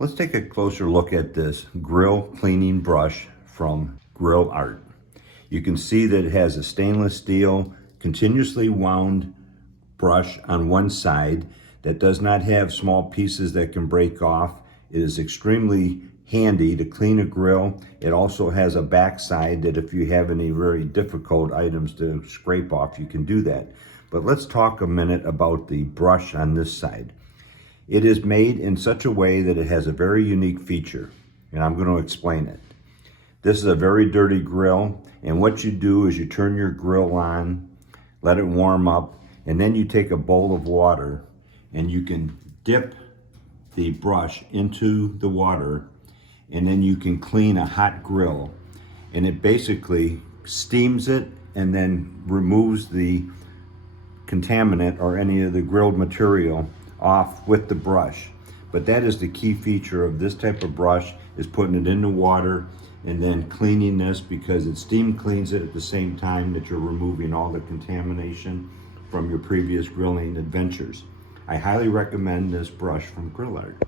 Let's take a closer look at this grill cleaning brush from GRILLART. You can see that it has a stainless steel continuously wound brush on one side that does not have small pieces that can break off. It is extremely handy to clean a grill. It also has a back side that if you have any very difficult items to scrape off, you can do that. But let's talk a minute about the brush on this side. It is made in such a way that it has a very unique feature, and I'm going to explain it. This is a very dirty grill, and what you do is you turn your grill on, let it warm up, and then you take a bowl of water and you can dip the brush into the water, and then you can clean a hot grill, and it basically steams it and then removes the contaminant or any of the grilled material off with the brush. But that is the key feature of this type of brush, is putting it in the water and then cleaning this, because it steam cleans it at the same time that you're removing all the contamination from your previous grilling adventures. I highly recommend this brush from GRILLART.